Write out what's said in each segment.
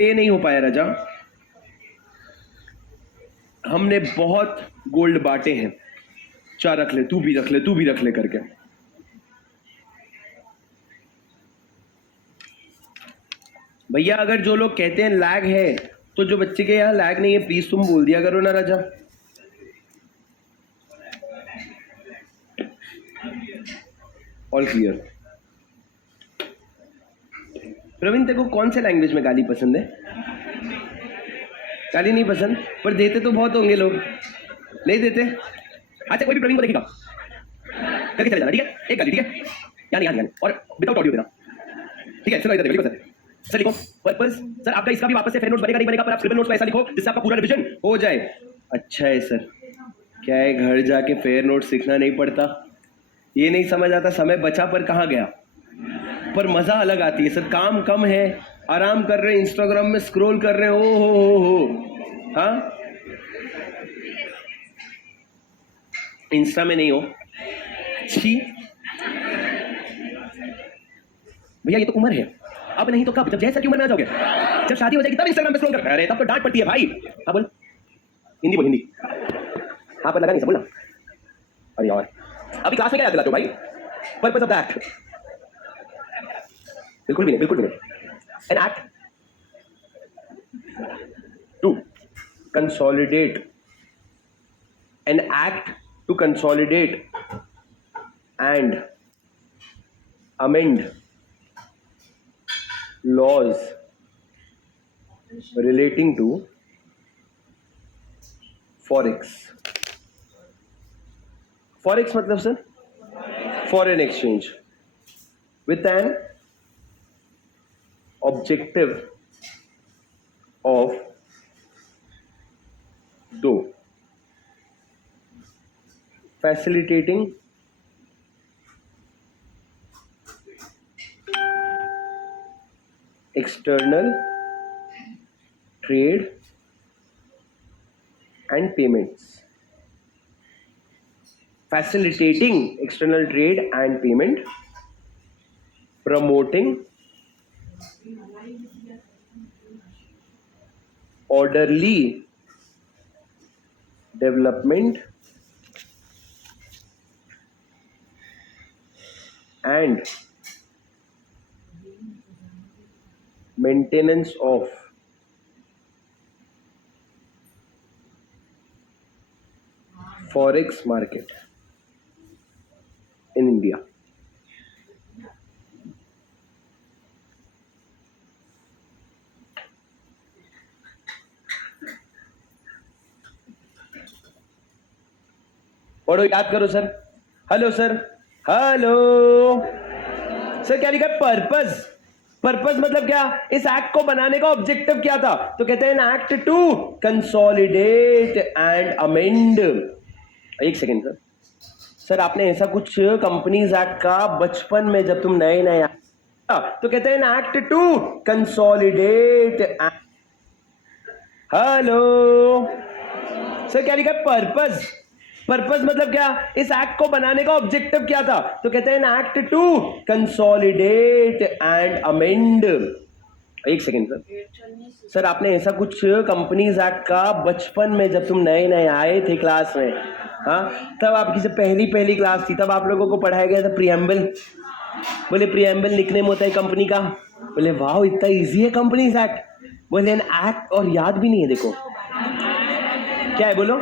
ये नहीं हो पाया राजा। हमने बहुत गोल्ड बांटे हैं, चार रख ले, तू भी रख ले, तू भी रख ले करके। भैया अगर जो लोग कहते हैं लैग है, तो जो बच्चे के यहाँ लैग नहीं है प्लीज तुम बोल दिया करो ना राजा। All clear. प्रवीण तेरे को कौन से लैंग्वेज में गाली पसंद है? गाली नहीं पसंद, पर देते तो बहुत होंगे लोग, नहीं देते। अच्छा कोई भी प्रवीण को देखेगा करके चले जाना, ठीक है? एक गाली, ठीक है? यानी और विदाउट ऑडियो देना, ठीक है? चलो इधर देखो सर, लिखो पर्पस। सर आपका इसका भी वापस से फेयर नोट्स बनेगा नहीं बनेगा, पर आप स्क्रिबल नोट्स में ऐसा लिखो जिससे आपका पूरा रिवीजन हो जाए। अच्छा है सर, क्या है घर जाके फेयर नोट्स सीखना नहीं पड़ता? ये नहीं समझ आता समय बचा पर कहाँ गया, पर मजा अलग आती है सर। काम कम है, आराम कर रहे हैं, इंस्टाग्राम में स्क्रॉल कर रहे हैं, ओ हो। हाँ इंस्टा में नहीं हो, छी भैया ये तो उम्र है, अब नहीं तो कब? जब जैसा की उम्र में आ जाओगे, जब शादी हो जाएगी तब इंस्टाग्राम पे स्क्रॉल कर। अरे तब तो डांट पड़ती है भाई। हाँ बोल, हिंदी बोल, हिंदी। हाँ पर लगा नहीं सब बोलना। अरे यार अभी क्लास में क्या याद दिलाते हो भाई? Purpose of the act. बिल्कुल भी नहीं, बिल्कुल भी नहीं। An act to consolidate, an act to consolidate and amend laws relating to forex। forex मतलब sir foreign exchange with an objective of दो, facilitating external trade and payments, facilitating external trade and payment, promoting orderly development and maintenance of forex market in India। पढ़ो, याद करो sir. Hello sir, hello sir, क्या लिखा है? Purpose. Purpose मतलब क्या? इस एक्ट को बनाने का ऑब्जेक्टिव क्या था? तो कहते हैं act to consolidate and amend. एक सेकेंड सर, सर आपने ऐसा कुछ कंपनीज एक्ट का बचपन में जब तुम नए नए तो कहते हैं act to consolidate. Hello sir, क्या लिखा है? पर्पस। पर्पस मतलब क्या? इस एक्ट को बनाने का ऑब्जेक्टिव क्या था? तो कहते हैं act to consolidate and amend. एक सेकेंड सर, सर आपने ऐसा कुछ कंपनीज एक्ट का बचपन में जब तुम नए नए आए थे क्लास में, हाँ तब आपकी जब पहली क्लास थी तब आप लोगों को पढ़ाया गया था प्रीएम्बल। बोले प्रीएम्बल निकनेम होता है कंपनी का। बोले वाह इतना इजी है कंपनीज एक्ट। बोले एक्ट और याद भी नहीं है। देखो क्या है, बोलो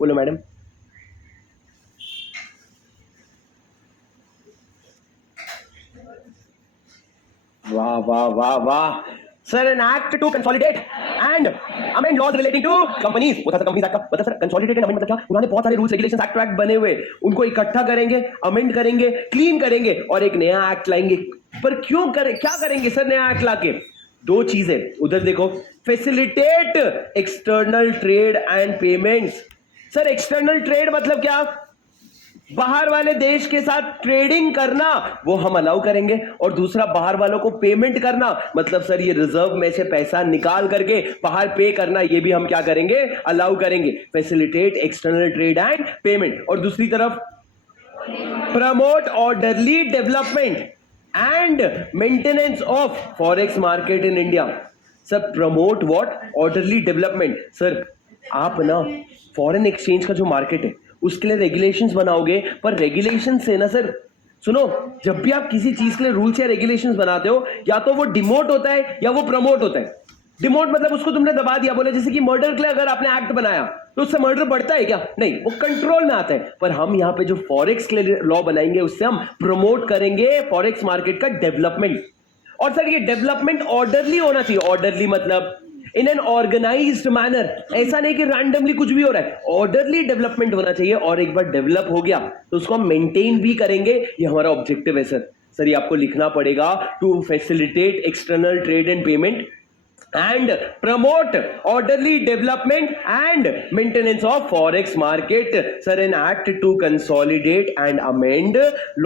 बोलो मैडम। वाह वाह वाह वाह sir, an act to consolidate and amend laws relating to companies. वो था कंपनीज एक्ट का। बता सर कंसोलिडेट एंड अमेंड मतलब क्या? पुराने बहुत सारे रूल्स रेगुलेशंस एक्ट बने हुए, उनको इकट्ठा करेंगे, अमेंड करेंगे, क्लीन करेंगे और एक नया एक्ट लाएंगे। पर क्यों करें, क्या करेंगे सर नया एक्ट लाके? दो चीजें, उधर देखो, facilitate external trade and payments. Sir external trade मतलब क्या? बाहर वाले देश के साथ ट्रेडिंग करना, वो हम अलाउ करेंगे। और दूसरा बाहर वालों को पेमेंट करना, मतलब सर ये रिजर्व में से पैसा निकाल करके बाहर पे करना, ये भी हम क्या करेंगे? अलाउ करेंगे। Facilitate external trade and payment. और दूसरी तरफ promote orderly development. and maintenance of forex market in India. Sir, promote what? Orderly development. Sir, आप ना फॉरेन एक्सचेंज का जो मार्केट है उसके लिए रेगुलेशंस बनाओगे, पर रेगुलेशन से ना सर, सुनो, जब भी आप किसी चीज के लिए रूल्स या रेगुलेशंस बनाते हो, या तो वो डिमोट होता है या वो प्रमोट होता है. डिमोट मतलब उसको तुमने दबा दिया, बोले जैसे कि मर्डर के लिए अगर आपने एक्ट बनाया तो उससे मर्डर बढ़ता है क्या? नहीं, वो कंट्रोल में आता है. पर हम यहाँ पे जो फॉरेक्स के लिए लॉ बनाएंगे उससे हम प्रमोट करेंगे फॉरेक्स मार्केट का डेवलपमेंट. और सर ये डेवलपमेंट ऑर्डरली होना चाहिए. ऑर्डरली मतलब इन एन ऑर्गेनाइज्ड मैनर, ऐसा नहीं कि रैंडमली कुछ भी हो रहा है. ऑर्डरली डेवलपमेंट होना चाहिए, और एक बार डेवलप हो गया तो उसको हम मेंटेन भी करेंगे. ये हमारा ऑब्जेक्टिव है सर. सर ये आपको लिखना पड़ेगा, to facilitate external trade and payment and promote orderly development and maintenance of forex market. Sir, an act to consolidate and amend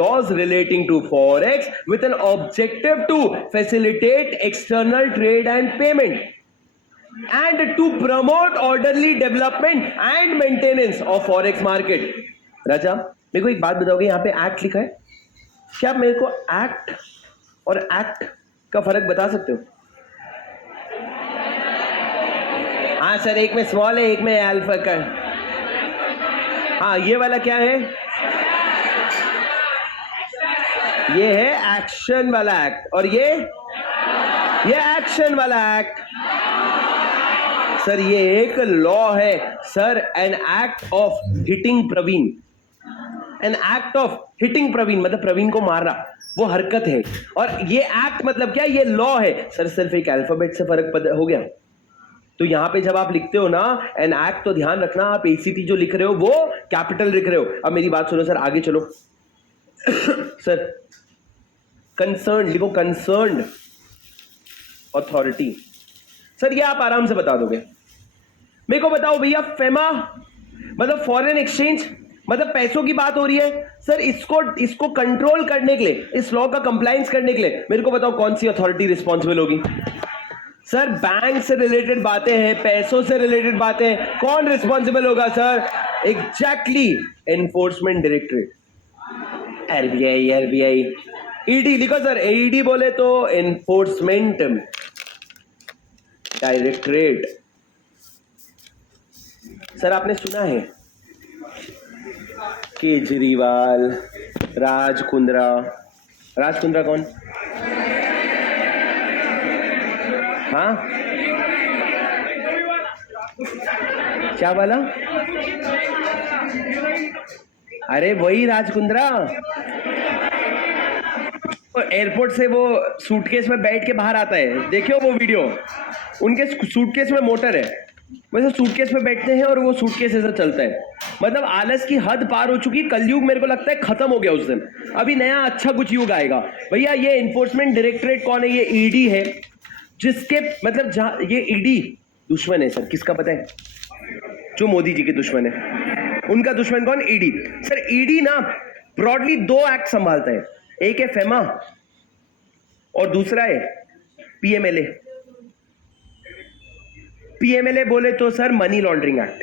laws relating to forex with an objective to facilitate external trade and payment and to promote orderly development and maintenance of forex market. राजा, मेरे को एक बात बताओगे, यहाँ पे act लिखा है, क्या आप मेरे को एक्ट और एक्ट का फर्क बता सकते हो? हाँ सर, एक में स्मॉल है, एक में अल्फा का. हाँ, ये वाला क्या है? ये है एक्शन वाला एक्ट, और ये एक्शन वाला एक्ट. सर ये एक लॉ है sir, an act of hitting Praveen. An act of hitting Praveen मतलब प्रवीण को मारना, वो हरकत है. और ये एक्ट मतलब क्या? ये लॉ है सर. सिर्फ एक अल्फाबेट से फर्क हो गया. तो यहां पे जब आप लिखते हो ना एन एक्ट, तो ध्यान रखना आप एसीटी जो लिख रहे हो वो कैपिटल लिख रहे हो. अब मेरी बात सुनो सर, आगे चलो. सर कंसर्न लिखो, कंसर्न्ड अथॉरिटी. सर ये आप आराम से बता दोगे. मेरे को बताओ भैया, फेमा मतलब फॉरेन एक्सचेंज, मतलब पैसों की बात हो रही है सर. इसको कंट्रोल करने के लिए, इस लॉ का कंप्लायंस करने के लिए मेरे को बताओ कौन सी अथॉरिटी रिस्पॉन्सिबल होगी? सर बैंक से रिलेटेड बातें हैं, पैसों से रिलेटेड बातें हैं, कौन रिस्पॉन्सिबल होगा sir? Exactly, enforcement directorate, RBI. ED लिखो सर. ईडी बोले तो एनफोर्समेंट डायरेक्टरेट. सर आपने सुना है केजरीवाल, राज कुंद्रा. राज कुंद्रा कौन? हाँ, क्या वाला? अरे वही राज कुंद्रा, एयरपोर्ट से वो सूटकेस में बैठ के बाहर आता है, देखियो वो वीडियो. उनके सूटकेस में मोटर है, वैसे सूटकेस में बैठते हैं और वो सूटकेस ऐसा चलता है. मतलब आलस की हद पार हो चुकी. कलयुग मेरे को लगता है खत्म हो गया उस दिन. अभी नया अच्छा कुछ युग आएगा. भैया ये एनफोर्समेंट डायरेक्टरेट कौन है? ये ईडी है, जिसके मतलब जहां ये ईडी दुश्मन है सर. किसका पता है? जो मोदी जी के दुश्मन है, उनका दुश्मन कौन? ईडी. सर ईडी ना ब्रॉडली दो एक्ट संभालता है. एक है फेमा और दूसरा है पीएमएलए. पीएमएलए बोले तो सर मनी लॉन्ड्रिंग एक्ट.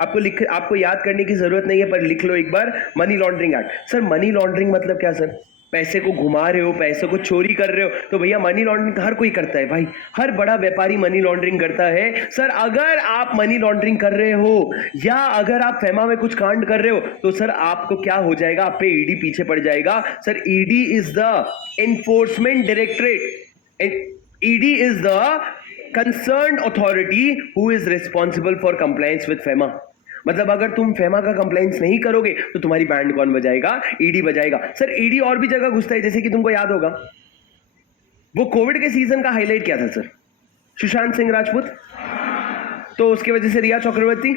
आपको याद करने की जरूरत नहीं है, पर लिख लो एक बार, money laundering act. Sir money laundering मतलब क्या सर? पैसे को घुमा रहे हो, पैसे को चोरी कर रहे हो. तो भैया मनी लॉन्ड्रिंग हर कोई करता है भाई, हर बड़ा व्यापारी मनी लॉन्ड्रिंग करता है. सर अगर आप मनी लॉन्ड्रिंग कर रहे हो या अगर आप फेमा में कुछ कांड कर रहे हो तो सर आपको क्या हो जाएगा? आप पे ईडी पीछे पड़ जाएगा. Sir ED is the enforcement directorate. ED is the concerned authority who is responsible for compliance with FEMA. मतलब अगर तुम फेमा का कंप्लायंस नहीं करोगे तो तुम्हारी बैंड कौन बजाएगा? ईडी बजाएगा. सर ईडी और भी जगह घुसता है, जैसे कि तुमको याद होगा वो कोविड के सीजन का हाईलाइट क्या था सर? सुशांत सिंह राजपूत. तो उसकी वजह से रिया चक्रवर्ती,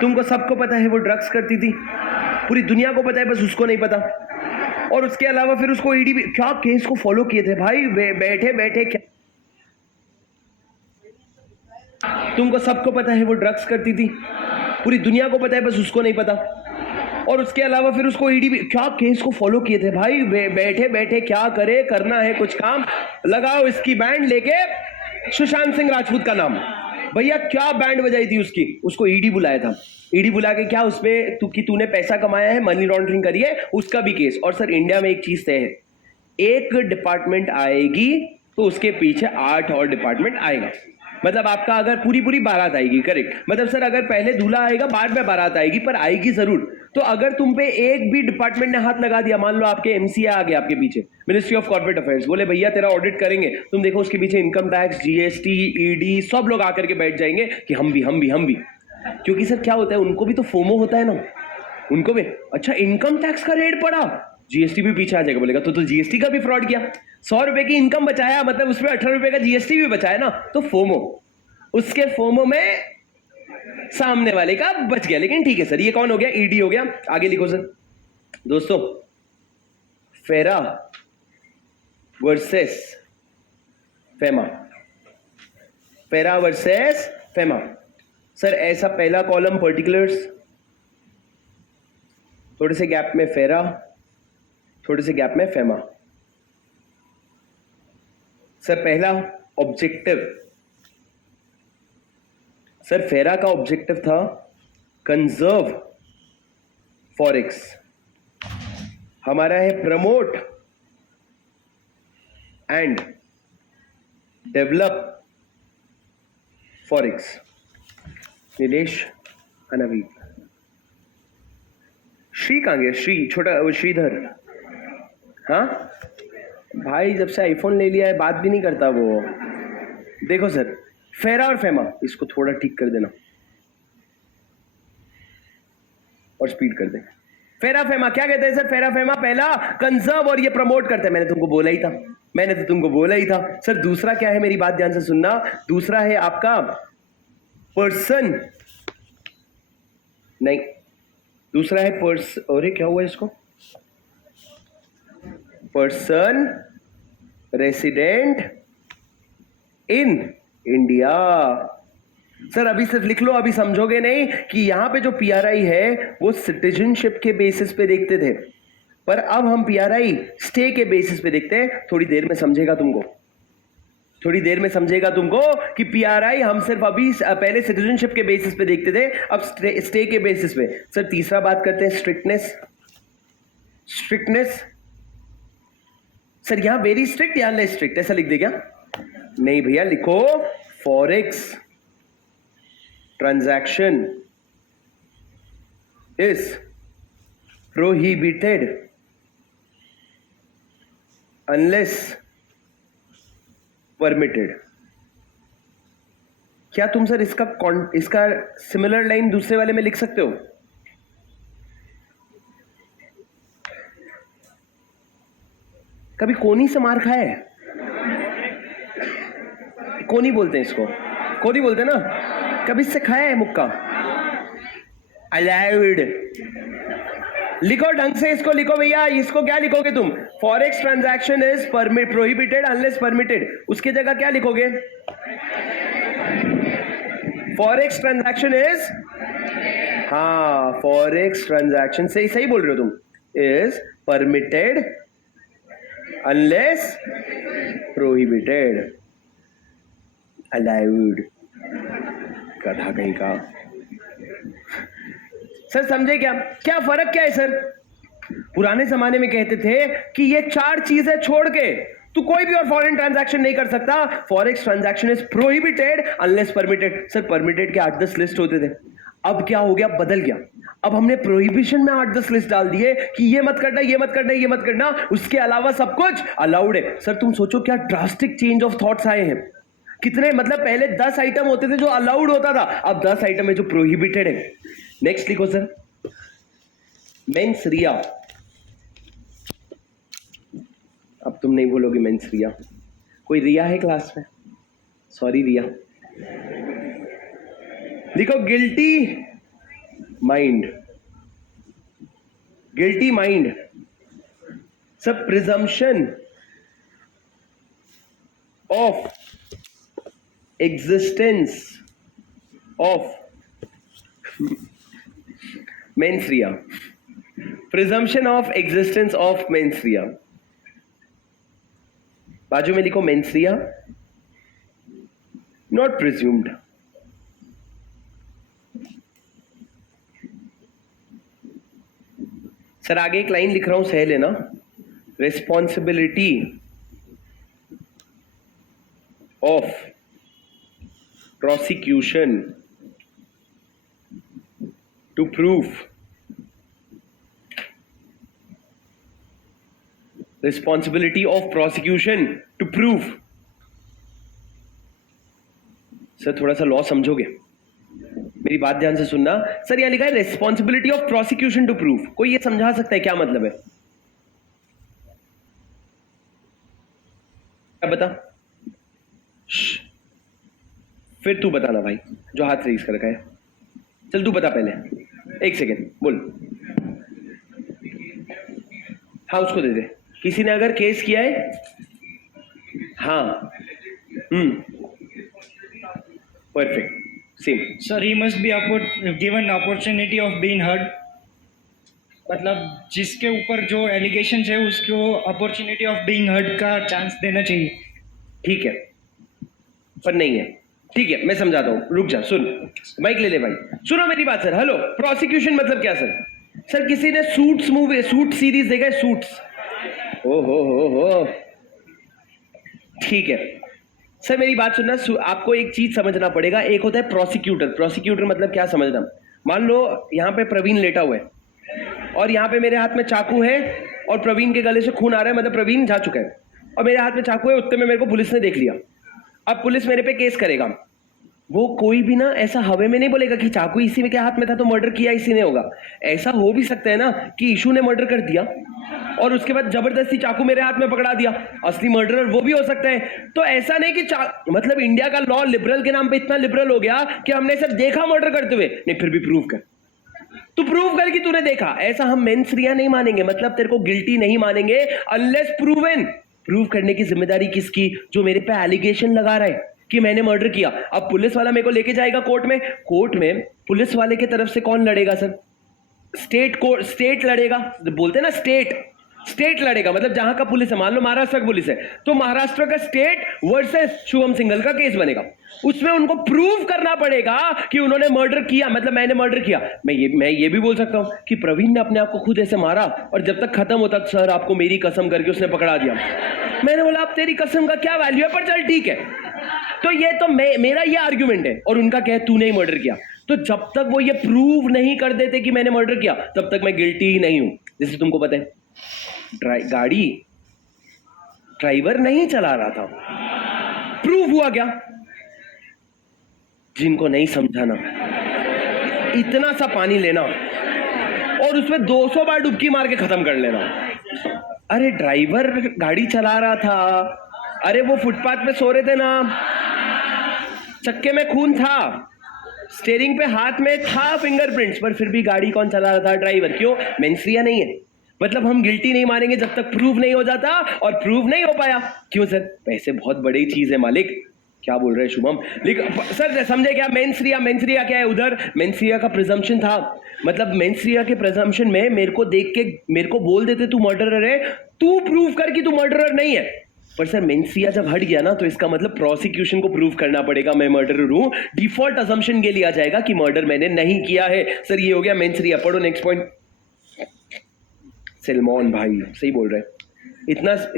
तुमको सबको पता है वो ड्रग्स करती थी, पूरी दुनिया को पता है, बस उसको नहीं पता. और उसके अलावा फिर उसको ईडी भी क्या केस को फॉलो किए थे भाई, बैठे बैठे क्या. तुमको सबको पता है वो ड्रग्स करती थी, पूरी दुनिया को पता है, बस उसको नहीं पता. और उसके अलावा फिर उसको ईडी भी क्या केस को फॉलो किए थे भाई, बैठे बैठे क्या करे, करना है कुछ काम, लगाओ इसकी बैंड लेके सुशांत सिंह राजपूत का नाम. भैया क्या बैंड बजाई थी उसकी, उसको ईडी बुलाया था. ईडी बुला के क्या उसपे तूने पैसा कमाया है, मनी लॉन्ड्रिंग करी है, उसका भी केस. और सर इंडिया में एक चीज तय है, एक डिपार्टमेंट आएगी तो उसके पीछे 8 और डिपार्टमेंट आएगा। मतलब आपका अगर पूरी पूरी बारात आएगी, करेक्ट। मतलब सर अगर पहले दूल्हा आएगा बाद में बारात आएगी, पर आएगी जरूर। तो अगर तुम पे एक भी डिपार्टमेंट ने हाथ लगा दिया, मान लो आपके एमसीए आ गया आपके पीछे, मिनिस्ट्री ऑफ कॉर्पोरेट अफेयर्स, बोले भैया तेरा ऑडिट करेंगे, तुम देखो उसके पीछे इनकम टैक्स, जीएसटी, ईडी सब लोग आकर के बैठ जाएंगे कि हम भी। क्योंकि सर क्या होता है, उनको भी तो फोमो होता है ना, उनको भी अच्छा इनकम टैक्स का रेट पड़ा, जीएसटी भी पीछे आ जाएगा, बोलेगा तो जीएसटी का भी फ्रॉड किया, 100 रुपए की इनकम बचाया, मतलब उसमें 18 रुपए का जीएसटी भी बचाया ना, तो फोमो, उसके फोमो में सामने वाले का बच गया। लेकिन ठीक है सर, ये कौन हो गया, ईडी हो गया। आगे लिखो सर दोस्तों, फेरा वर्सेस फेमा, फेरा वर्सेस फेमा। सर ऐसा पहला कॉलम पर्टिकुलर्स, थोड़े से गैप में फेरा, थोड़े से गैप में फेमा। सर पहला ऑब्जेक्टिव, सर फेरा का ऑब्जेक्टिव था कंजर्व फॉरेक्स, हमारा है promote and develop forex. Nilesh अनवीप, श्री कहां गया, श्री छोटा वो श्रीधर, हाँ भाई जब से आईफोन ले लिया है बात भी नहीं करता वो। देखो सर फेरा और फेमा, इसको थोड़ा ठीक कर देना और स्पीड कर दे। फेरा फेमा क्या कहते हैं सर, फेरा फेमा पहला कंजर्व और ये प्रमोट करते हैं, मैंने तुमको बोला ही था, मैंने तो तुमको बोला ही था। सर दूसरा क्या है, मेरी बात ध्यान से सुनना, दूसरा है आपका पर्सन, नहीं दूसरा है अरे क्या हुआ इसको, person resident in India. Sir अभी सिर्फ लिख लो, अभी समझोगे नहीं कि यहां पे जो पीआरआई है वो सिटीजनशिप के बेसिस पे देखते थे, पर अब हम पीआरआई स्टे के बेसिस पे देखते हैं। थोड़ी देर में समझेगा तुमको, थोड़ी देर में समझेगा तुमको कि पीआरआई हम सिर्फ अभी पहले सिटीजनशिप के बेसिस पे देखते थे, अब स्टे के बेसिस पे। सर तीसरा बात करते हैं स्ट्रिक्टनेस, स्ट्रिक्टनेस सर यहां वेरी स्ट्रिक्ट या लेस स्ट्रिक्ट ऐसा लिख दे क्या, नहीं भैया लिखो forex transaction is prohibited unless permitted. क्या तुम सर इसका सिमिलर लाइन दूसरे वाले में लिख सकते हो, कभी कोनी से मार खाए, कोनी बोलते हैं इसको, कोनी बोलते हैं ना, कभी इससे खाया है मुक्का, अलाउड। लिखो ढंग से इसको, लिखो भैया, इसको क्या लिखोगे तुम, forex transaction is prohibited unless permitted, उसकी जगह क्या लिखोगे, फॉरेक्स ट्रांजैक्शन इज, हाँ फॉरेक्स ट्रांजैक्शन सही सही बोल रहे हो तुम, is permitted unless prohibited, allowed, गधा कहीं का। सर समझे क्या, क्या फर्क क्या है सर, पुराने जमाने में कहते थे कि ये 4 चीजें छोड़ के तू कोई भी और फॉरेन ट्रांजैक्शन नहीं कर सकता, forex transaction is prohibited unless permitted. Sir permitted के 8-10 लिस्ट होते थे, अब क्या हो गया, बदल गया, अब हमने प्रोहिबिशन में 8-10 लिस्ट डाल दिए कि ये मत करना, ये मत करना, ये मत करना, उसके अलावा सब कुछ अलाउड है। सर तुम सोचो क्या ड्रास्टिक चेंज ऑफ थॉट्स आए हैं, कितने, मतलब पहले 10 आइटम होते थे जो अलाउड होता था, अब 10 आइटम है जो प्रोहिबिटेड है। नेक्स्ट लिखो सर, मेंस रिया, अब तुम नहीं बोलोगे मेंस रिया, कोई रिया है क्लास में, सॉरी रिया। लिखो गिल्टी माइंड, गिल्टी माइंड, सब presumption of existence of mens rea, presumption of existence of mens rea, बाजू में लिखो mens rea not presumed। Sir आगे एक लाइन लिख रहा हूं, सह लेना, responsibility of prosecution to prove responsibility of prosecution to prove sir थोड़ा सा लॉ समझोगे, मेरी बात ध्यान से सुनना। सर यहां लिखा है responsibility of prosecution to prove, कोई ये समझा सकता है क्या मतलब है? क्या बता? फिर तू बताना भाई, जो हाथ रेज कर रखा है। चल तू बता पहले, एक सेकेंड बोल। हाँ उसको दे दे। किसी ने अगर केस किया है, हाँ perfect same. Sir, he must be given opportunity of being heard. मतलब जिसके ऊपर जो एलिगेशन है उसको अपॉर्चुनिटी ऑफ बीइंग हर्ड का चांस देना चाहिए। ठीक है, पर नहीं है। ठीक है मैं समझाता हूँ, रुक जा, सुन माइक ले ले भाई, सुनो मेरी बात सर। हेलो, प्रोसिक्यूशन मतलब क्या सर? सर किसी ने सूट्स मूवी, सूट सीरीज देखा है? सूट्स, ओ हो, ठीक है सर मेरी बात सुनना। आपको एक चीज समझना पड़ेगा, एक होता है प्रोसिक्यूटर। प्रोसिक्यूटर मतलब क्या समझना, मान लो यहाँ पे प्रवीण लेटा हुआ है और यहाँ पे मेरे हाथ में चाकू है और प्रवीण के गले से खून आ रहा है, मतलब प्रवीण जा चुका है और मेरे हाथ में चाकू है, उतने में मेरे को पुलिस ने देख लिया। अब पुलिस मेरे पे केस करेगा, वो कोई भी ना ऐसा हवे में नहीं बोलेगा कि चाकू इसी में के हाथ में था तो मर्डर किया इसी ने होगा। ऐसा हो भी सकता है ना कि इशू ने मर्डर कर दिया और उसके बाद जबरदस्ती चाकू मेरे हाथ में पकड़ा दिया, असली मर्डरर वो भी हो सकता है। तो ऐसा नहीं कि मतलब इंडिया का लॉ लिबरल के नाम पे इतना लिबरल हो गया कि हमने सब देखा मर्डर करते हुए, नहीं फिर भी प्रूव कर, तू प्रूव कर कि तूने देखा। ऐसा हम मेंस रिया नहीं मानेंगे, मतलब तेरे को गिल्टी नहीं मानेंगे अनलेस प्रूवन। प्रूव करने की जिम्मेदारी किसकी? जो मेरे पे एलिगेशन लगा रहा है कि मैंने मर्डर किया। अब पुलिस वाला मेरे को लेके जाएगा कोर्ट में, कोर्ट में पुलिस वाले की तरफ से कौन लड़ेगा सर? स्टेट लड़ेगा, बोलते हैं ना स्टेट लड़ेगा, मतलब जहां का पुलिस है, मान लो महाराष्ट्र का पुलिस है तो महाराष्ट्र का स्टेट वर्सेस शुभम सिंघल का केस बनेगा। उसमें उनको प्रूव करना पड़ेगा कि उन्होंने मर्डर किया, मतलब मैंने मर्डर किया। मैं ये भी बोल सकता हूं कि प्रवीण ने अपने आप को खुद ऐसे मारा और जब तक खत्म होता सर आपको मेरी कसम करके उसने पकड़ा दिया। मैंने बोला अब तेरी कसम का क्या वैल्यू है, पर चल ठीक है। तो ये तो मेरा ये आर्ग्यूमेंट है और उनका क्या है, तूने ही मर्डर किया। तो जब तक वो ये प्रूव नहीं कर देते कि मैंने मर्डर किया तब तक मैं गिल्टी ही नहीं हूं। जैसे तुमको पता है गाड़ी ड्राइवर नहीं चला रहा था, प्रूव हुआ क्या? जिनको नहीं समझाना, इतना सा पानी लेना और उसमें 200 बार डुबकी मार के खत्म कर लेना। अरे ड्राइवर गाड़ी चला रहा था, अरे वो फुटपाथ पे सो रहे थे ना, चक्के में खून था, स्टीयरिंग पे हाथ में था फिंगरप्रिंट्स, पर फिर भी गाड़ी कौन चला रहा था? ड्राइवर। क्यों? मेंसरिया नहीं है, मतलब हम गिल्टी नहीं मानेंगे जब तक प्रूव नहीं हो जाता, और प्रूव नहीं हो पाया। क्यों सर? पैसे बहुत बड़ी चीज है मालिक। क्या बोल रहे हैं शुभम? सर समझे क्या? मेंसरिया क्या है? उधर मेंसरिया का प्रिजम्पशन था, मतलब मेंसरिया के प्रिजम्पशन में मेरे को देख के मेरे को बोल देते तू मर्डरर है, तू प्रूव कर कि तू मर्डरर नहीं है। पर सर मेंसरिया जब हट गया ना तो इसका मतलब प्रोसिक्यूशन को प्रूव करना पड़ेगा मैं मर्डरर हूं। डिफॉल्ट अजम्पशन ये लिया जाएगा कि मर्डर मैंने नहीं किया है। सर ये हो गया मेंसरिया। पढ़ो नेक्स्ट पॉइंट। सलमान भाई सही बोल रहे,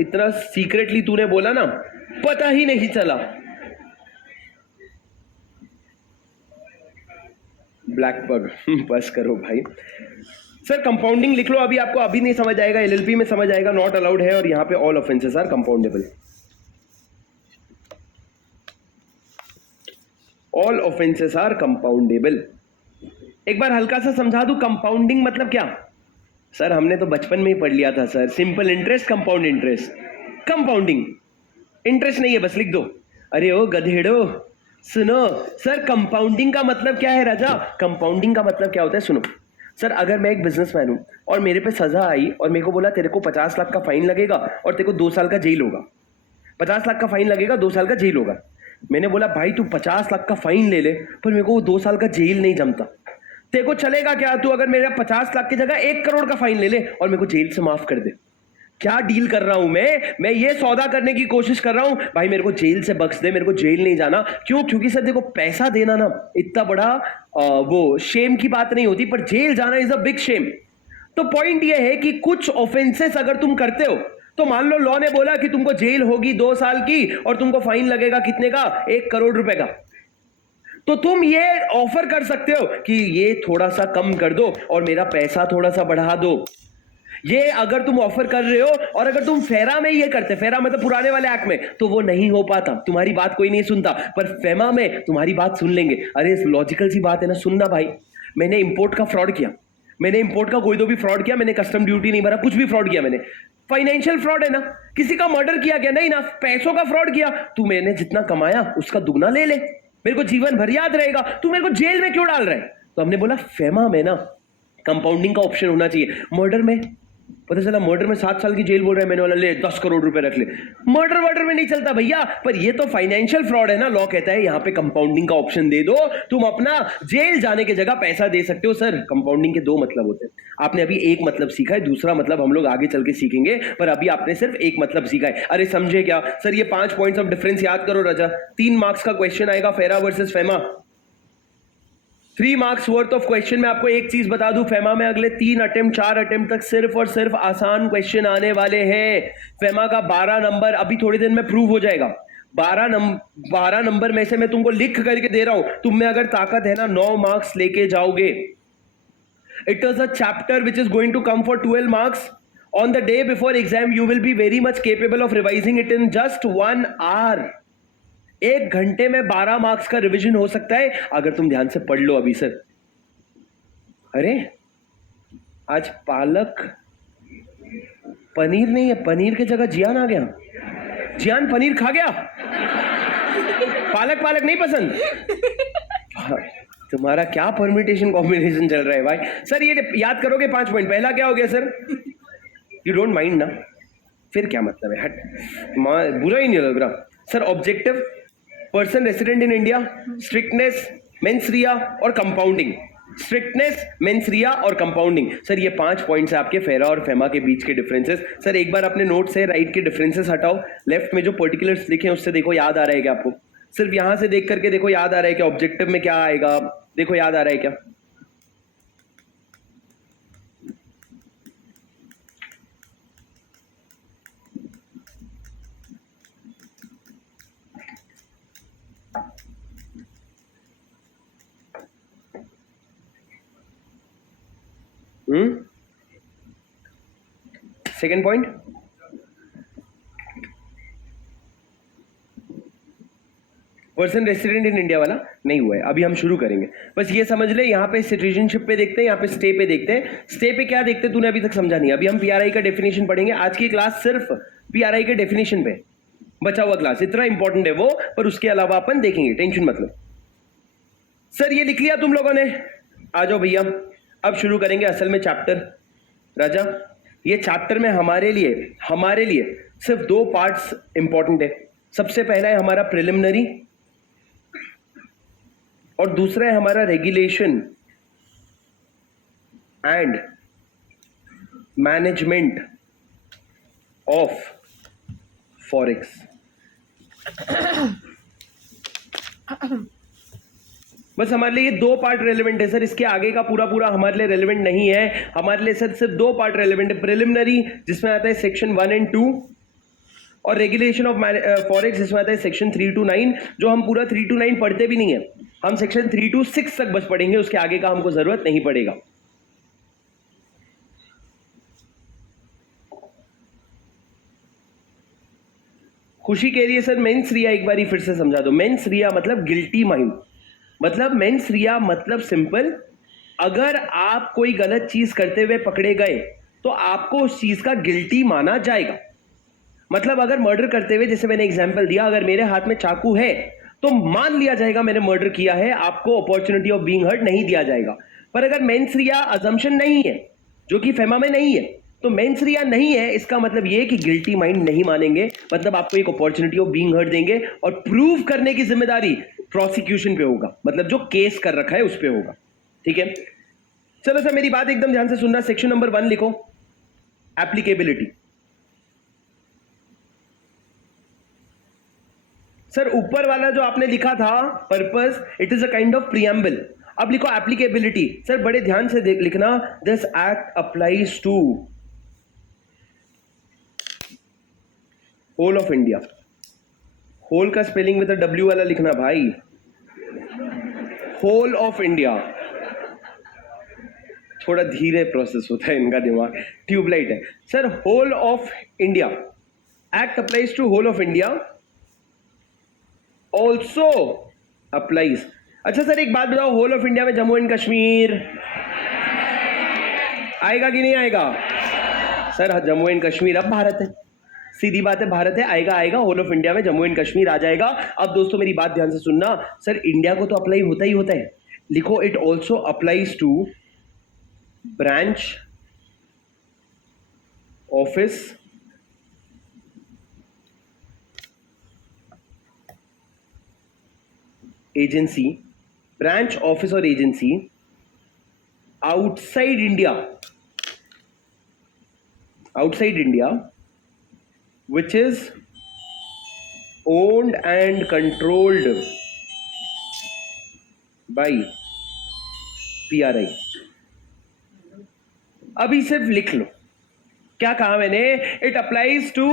इतना सीक्रेटली तूने बोला ना, पता ही नहीं चला। ब्लैक पग बस करो भाई। सर कंपाउंडिंग लिख लो, अभी आपको अभी नहीं समझ आएगा, एलएलपी में समझ आएगा। नॉट अलाउड है और यहां पे all offences are compoundable. All offences are compoundable. एक बार हल्का सा समझा दूं कंपाउंडिंग मतलब क्या? सर हमने तो बचपन में ही पढ़ लिया था sir, simple interest, compound interest. Compounding interest नहीं है, बस लिख दो। अरे ओ गधेड़ो सुनो, सर कंपाउंडिंग का मतलब क्या है राजा? कंपाउंडिंग का मतलब क्या होता है सुनो। सर अगर मैं एक बिजनेसमैन हूं और मेरे पे सजा आई और मेरे को बोला तेरे को 50 लाख का फाइन लगेगा और तेरे को 2 साल का जेल होगा, 50 लाख का फाइन लगेगा, 2 साल का जेल होगा। मैंने बोला भाई तू 50 लाख का फाइन ले ले, पर मेरे को वो 2 साल का जेल नहीं जमता। तेरे को चलेगा क्या? तू अगर मेरा 50 लाख की जगह 1 करोड़ का फाइन ले ले और मेरे को जेल से माफ कर दे। क्या डील कर रहा हूं मैं ये सौदा करने की कोशिश कर रहा हूं, भाई मेरे को जेल से बख्श दे, मेरे को जेल नहीं जाना। क्यों? क्योंकि सर देखो पैसा देना ना इतना बड़ा वो शेम की बात नहीं होती, पर जेल जाना इज अ बिग शेम। तो पॉइंट ये है कि कुछ ऑफेंसेस अगर तुम करते हो तो मान लो लॉ ने बोला कि तुमको जेल होगी 2 साल की और तुमको फाइन लगेगा कितने का, 1 करोड़ रुपए का। तो तुम ये ऑफर कर सकते हो कि ये थोड़ा सा कम कर दो और मेरा पैसा थोड़ा सा बढ़ा दो। ये अगर तुम ऑफर कर रहे हो, और अगर तुम फेरा में ये करते, फेरा मतलब पुराने वाले एक्ट में, तो वो नहीं हो पाता, तुम्हारी बात कोई नहीं सुनता। पर फेमा में तुम्हारी बात सुन लेंगे। अरे लॉजिकल सी बात है ना, सुनना भाई, मैंने इंपोर्ट का फ्रॉड किया, मैंने इंपोर्ट का कोई तो भी फ्रॉड किया, मैंने कस्टम ड्यूटी नहीं भरा, कुछ भी फ्रॉड किया मैंने, फाइनेंशियल फ्रॉड है ना, किसी का मर्डर किया क्या, नहीं ना, पैसों का फ्रॉड किया, तू मैंने जितना कमाया उसका दुगना ले ले, मेरे को जीवन भर याद रहेगा, तू मेरे को जेल में क्यों डाल रहा है। तो हमने बोला फेमा में ना कंपाउंडिंग का ऑप्शन होना चाहिए। मर्डर में पता चला, मर्डर में 7 साल की जेल बोल रहे हैं, मैंने वाला ले 10 करोड़ रुपए रख ले, मर्डर वर्डर में नहीं चलता भैया। पर ये तो फाइनेंशियल फ्रॉड है ना, लॉ कहता है यहाँ पे कंपाउंडिंग का ऑप्शन दे दो, तुम अपना जेल जाने की जगह पैसा दे सकते हो। सर कंपाउंडिंग के 2 मतलब होते हैं, आपने अभी एक मतलब सीखा है, दूसरा मतलब हम लोग आगे चल के सीखेंगे, पर अभी आपने सिर्फ एक मतलब सीखा है। अरे समझे क्या सर, ये 5 पॉइंट्स ऑफ डिफरेंस याद करो राजा, 3 मार्क्स का क्वेश्चन आएगा, फेरा versus FEMA, 3 marks worth of question. मैं आपको एक चीज बता दूं, फेमा में अगले 3 अटेम्प्ट 4 अटेम्प्ट तक सिर्फ और सिर्फ आसान क्वेश्चन आने वाले हैं। फेमा का 12 नंबर अभी थोड़ी देर में प्रूव हो जाएगा। 12 नंबर में से मैं तुमको लिख करके दे रहा हूं, तुम में अगर ताकत है ना 9 मार्क्स लेके जाओगे। It is a chapter which is going to come for 12 marks. On the day before exam you will be very much capable of revising it in just 1 hour. 1 घंटे में 12 मार्क्स का रिवीजन हो सकता है अगर तुम ध्यान से पढ़ लो अभी। सर अरे आज पालक पनीर नहीं है, पनीर की जगह जियान आ गया, जियान पनीर खा गया, पालक पालक नहीं पसंद। तुम्हारा क्या परम्यूटेशन कॉम्बिनेशन चल रहा है भाई। सर ये याद करोगे 5 पॉइंट। पहला क्या हो गया सर, यू डोंट माइंड ना, फिर क्या मतलब है, हट बुरा ही नहीं लग रहा। Sir objective, person resident in India, strictness, mains रिया और कंपाउंडिंग। स्ट्रिक्टनेस, मेंस रिया और कंपाउंडिंग। सर ये 5 पॉइंट्स है आपके फेरा और फेमा के बीच के डिफरेंसेस। सर एक बार अपने नोट से राइट के डिफरेंसेस हटाओ, लेफ्ट में जो पर्टिकुलर्स लिखे हैं उससे देखो याद आ रहा है क्या आपको। सिर्फ यहां से देख करके देखो याद आ रहा है क्या, ऑब्जेक्टिव में क्या आएगा, देखो याद आ रहा है क्या। Second point, person resident in India वाला नहीं हुआ है, अभी हम शुरू करेंगे। बस ये समझ ले, यहाँ पे सिटीजनशिप पे देखते हैं, यहाँ पे स्टे पे देखते हैं। स्टे पे क्या देखते हैं तूने अभी तक समझा नहीं। अभी हम पीआरआई का डेफिनेशन पढ़ेंगे। आज की क्लास सिर्फ पीआरआई के डेफिनेशन पे बचा हुआ क्लास, इतना इंपॉर्टेंट है वो, पर उसके अलावा अपन देखेंगे, टेंशन मतलब। सर ये लिख लिया तुम लोगों ने, आ जाओ भैया अब शुरू करेंगे असल में चैप्टर। राजा ये चैप्टर में हमारे लिए सिर्फ 2 पार्ट्स इंपॉर्टेंट है। सबसे पहला है हमारा प्रिलिमिनरी और दूसरा है हमारा regulation and management of forex. बस हमारे लिए ये 2 पार्ट रेलेवेंट है सर, इसके आगे का पूरा पूरा हमारे लिए रेलेवेंट नहीं है। हमारे लिए सर सिर्फ 2 पार्ट रेलेवेंट है, प्रिलिमिनरी जिसमें आता है सेक्शन 1 और 2 और रेगुलेशन ऑफ फॉरेक्स जिसमें आता है सेक्शन 3 to 9, जो हम पूरा 3 to 9 पढ़ते भी नहीं है, हम सेक्शन 3 to 6 तक बस पढ़ेंगे, उसके आगे का हमको जरूरत नहीं पड़ेगा। खुशी कह रही है सर मेंस रिया एक बारी फिर से समझा दो। मेंस रिया मतलब गिल्टी माइंड, मतलब मेंस रिया मतलब सिंपल, अगर आप कोई गलत चीज करते हुए पकड़े गए तो आपको उस चीज का गिल्टी माना जाएगा। मतलब अगर मर्डर करते हुए, जैसे मैंने एग्जांपल दिया, अगर मेरे हाथ में चाकू है तो मान लिया जाएगा मैंने मर्डर किया है, आपको अपॉर्चुनिटी ऑफ बीइंग हर्ट नहीं दिया जाएगा। पर अगर मेंस रिया अजम्पशन नहीं है, जो कि फेमा में नहीं है, तो मेंस रिया नहीं है, इसका मतलब ये कि गिल्टी माइंड नहीं मानेंगे, मतलब आपको एक अपॉर्चुनिटी ऑफ बीइंग हर्ट देंगे और प्रूव करने की जिम्मेदारी प्रोसिक्यूशन पे होगा, मतलब जो केस कर रखा है उस पे होगा। ठीक है, चलो सर मेरी बात एकदम ध्यान से सुनना। सेक्शन नंबर 1 लिखो, एप्लीकेबिलिटी। सर ऊपर वाला जो आपने लिखा था purpose, it is a kind of preamble. अब लिखो एप्लीकेबिलिटी। सर बड़े ध्यान से लिखना, this act applies to whole of India, whole का स्पेलिंग विद डब्ल्यू वाला लिखना भाई, होल ऑफ इंडिया। थोड़ा धीरे प्रोसेस होता है इनका दिमाग, ट्यूबलाइट है sir. Whole of India, act applies to whole of India, also applies. अच्छा सर एक बात बताओ, होल ऑफ इंडिया में जम्मू एंड कश्मीर आएगा कि नहीं आएगा? सर जम्मू एंड कश्मीर अब भारत है, सीधी बात है, भारत है, आएगा आएगा, होल ऑफ इंडिया में जम्मू एंड कश्मीर आ जाएगा। अब दोस्तों मेरी बात ध्यान से सुनना, सर इंडिया को तो अप्लाई होता ही होता है, लिखो it also applies to branch office agency, branch office और agency outside India, outside India which is owned and controlled by PRI। अभी सिर्फ लिख लो क्या कहा मैंने, it applies to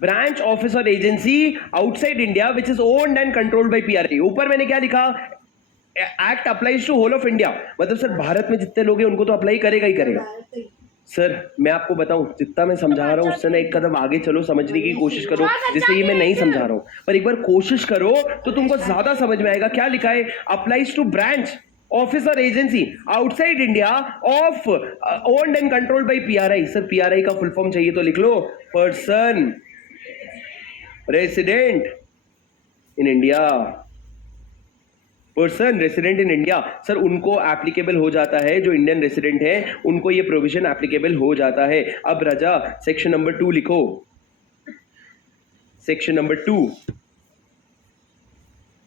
branch office और agency outside India which is owned and controlled by PRI। ऊपर मैंने क्या लिखा, act applies to whole of India, मतलब सर भारत में जितने लोग हैं उनको तो अप्लाई करेगा ही करेगा। सर मैं आपको बताऊं, जितना मैं समझा रहा हूं उससे ना एक कदम आगे चलो, समझने की कोशिश करो, जिससे ये मैं नहीं समझा रहा हूं, पर एक बार कोशिश करो तो तुमको ज्यादा समझ में आएगा। क्या लिखा है, अप्लाइज टू ब्रांच ऑफिस और agency outside India of owned and controlled by PRI। Sir PRI का फुल फॉर्म चाहिए तो लिख लो, person resident in India, person resident in India. Sir उनको एप्लीकेबल हो जाता है, जो इंडियन रेसिडेंट है उनको ये प्रोविजन एप्लीकेबल हो जाता है। अब राजा सेक्शन नंबर 2 लिखो, section number 2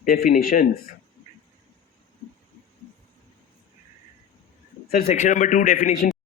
definitions. Sir section number 2 definition